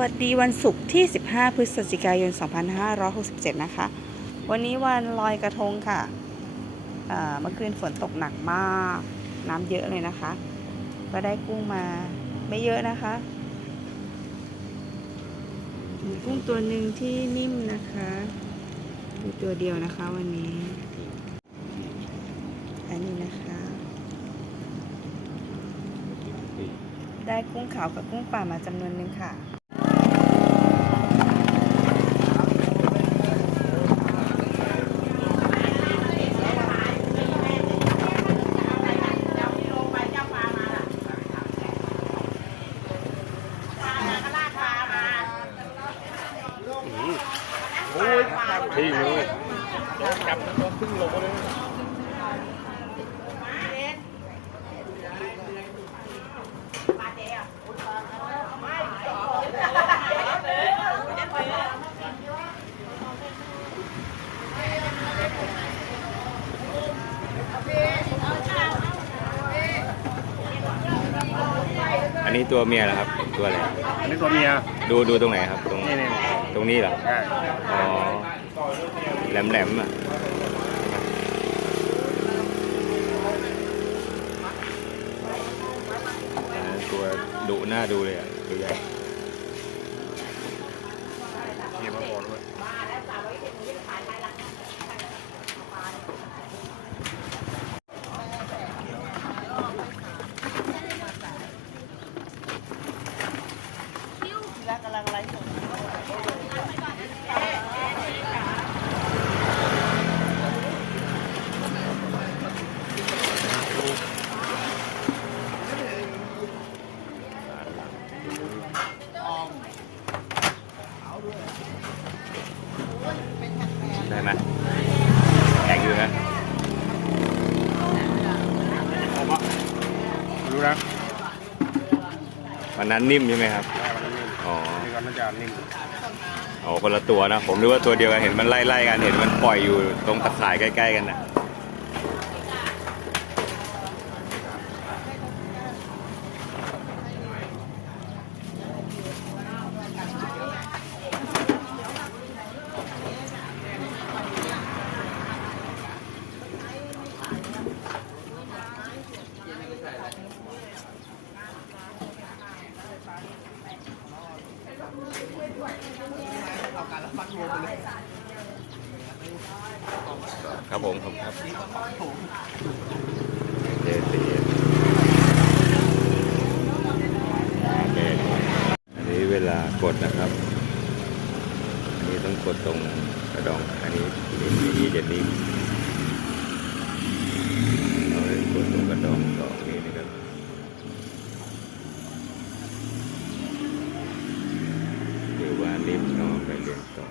วัสดีวันศุกร์ที่ 15 พฤศจิกายน 2567 นะคะ วันนี้วันลอยกระทงค่ะอ่าเมื่อคืนฝนตกหนักมาก น้ำเยอะเลยนะคะ ก็ได้กุ้งมาไม่เยอะนะคะ มีกุ้งตัวหนึ่งที่นิ่มนะคะมีตัวเดียวนะคะวันนี้ อันนี้นะคะ ได้กุ้งขาวกับกุ้งป่ามาจำนวนหนึ่งค่ะ ที่เลยจับตัวครึ่งโลเลยอันนี้ตัวเมียเหรอครับ ตัวอะไร อันนี้ตัวเมีย ดูดูตรงไหนครับ ตรง นี่นี่ ตรงนี้เหรออ๋อแหลมแหลมๆอะตัวดุหน้าดูเลยอะตัวใหญ่เมียมาก่อนด้วย ได้ไหมแข็งอยู่นะ รู้นะวันนั้นนิ่มใช่ไหมครับได้วันนี้อ๋อนี่ก็น่าจะนิ่มอ๋อคนละตัวนะ ผมนึกว่าตัวเดียวกัน เห็นมันไล่ๆกัน เห็นมันปล่อยอยู่ตรงตะข่ายใกล้ ๆ กันนะ ครับผมครับเจสีโอเคอันนี้เวลากดนะครับ อันนี้ต้องกดตรงกระดอง อันนี้นี่นี่จะนิ่มเราเลยกดตรงกระดองสอนี้นะครับหรือว่านิ่มเราเอาไปเรียนต่อ